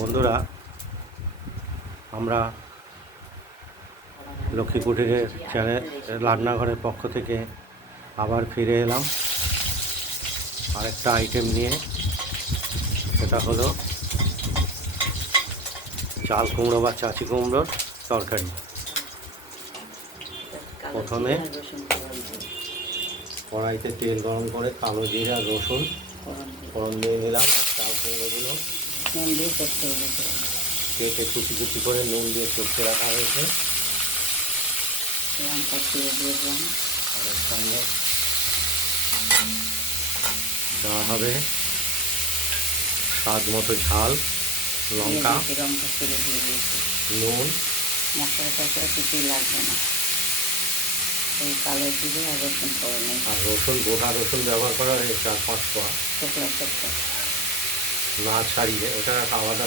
বন্ধুরা, আমরা লক্ষ্মী কুটিরের চ্যানেল, রান্নাঘরের পক্ষ থেকে আবার ফিরে এলাম। আরেকটা আইটেম নিয়ে, সেটা হলো চাল কুমড়ো বা চাচি কুমড়োর তরকারি। প্রথমে কড়াইতে তেল গরম করে কালো জিরা, রসুন, ফোড়ন দিয়ে নিলাম চাল কুমড়োগুলো কেটে কুচি কুচি করে নুন দিয়ে চটকে রাখা হয়েছে। আর এর সঙ্গে দেওয়া হবে স্বাদ মতো ঝাল লঙ্কা লঙ্কা ছেড়ে দিয়ে দিয়েছি। নুন। মশলা টশলা কিছুই লাগবে না। এই কালো জিরে আর রসুন করে নেই। আর রসুন গোটা রসুন ব্যবহার করা হয়েছে চার পাঁচ শুকনো না ছাড়িয়ে ওটা একটা আলাদা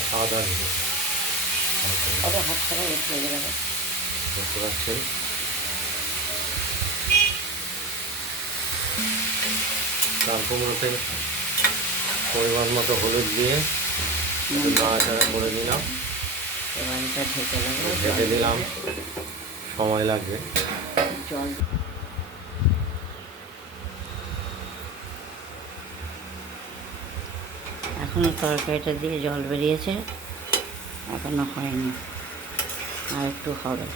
একটু লেগে যাবে। দেখতে পাচ্ছেন? কুমড়োতে পরিমাণ মতো হলুদ দিয়ে নাড়াচাড়া করে নিলাম। ঢেকে দিলাম। সময় লাগবে। জল এখনও তরকারিটা দিয়ে জল বেরিয়েছে, এখনও হয়নি, আর একটু হবে।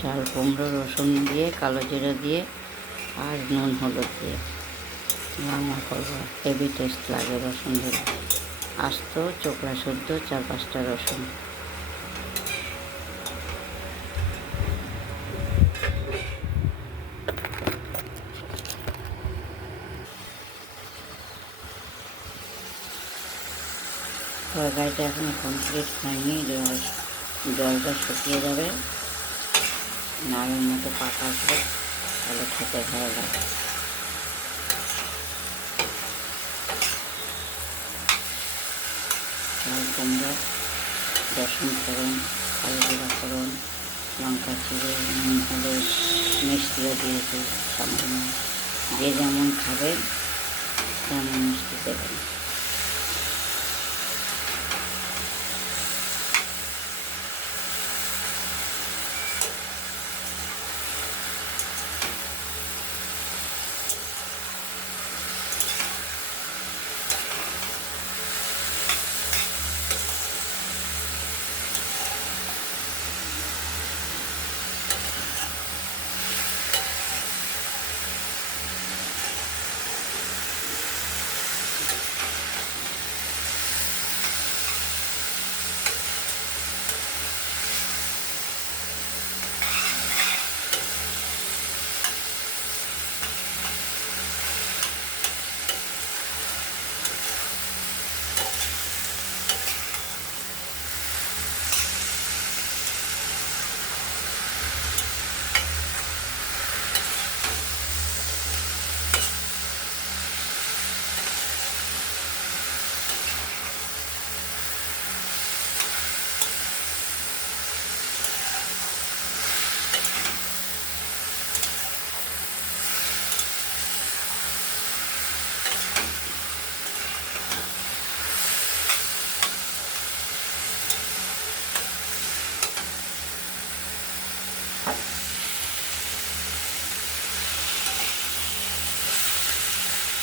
চাল, কুমড়ো, রসুন দিয়ে, কালো জিরা দিয়ে, আর নুন হলুদ দিয়ে। রান্না করব, হেভি টেস্ট লাগে রসুন দিলে। আস্ত, চোখলা শুদ্ধ, চার পাঁচটা রসুন। তরকারিটা এখন কমপ্লিট হয়নি, জল, জলটা শুকিয়ে যাবে। নাড়ের মতো পাকা আসবে তাহলে খেতে ভালো লাগে। রসুন ফোড়ন কালো জিরা ফোড়ন, লঙ্কা চিড়ে, নুন, হলুদ মিষ্টিও দিয়েছি সামান্য। যে যেমন খাবে, তেমন মিষ্টি দেবেন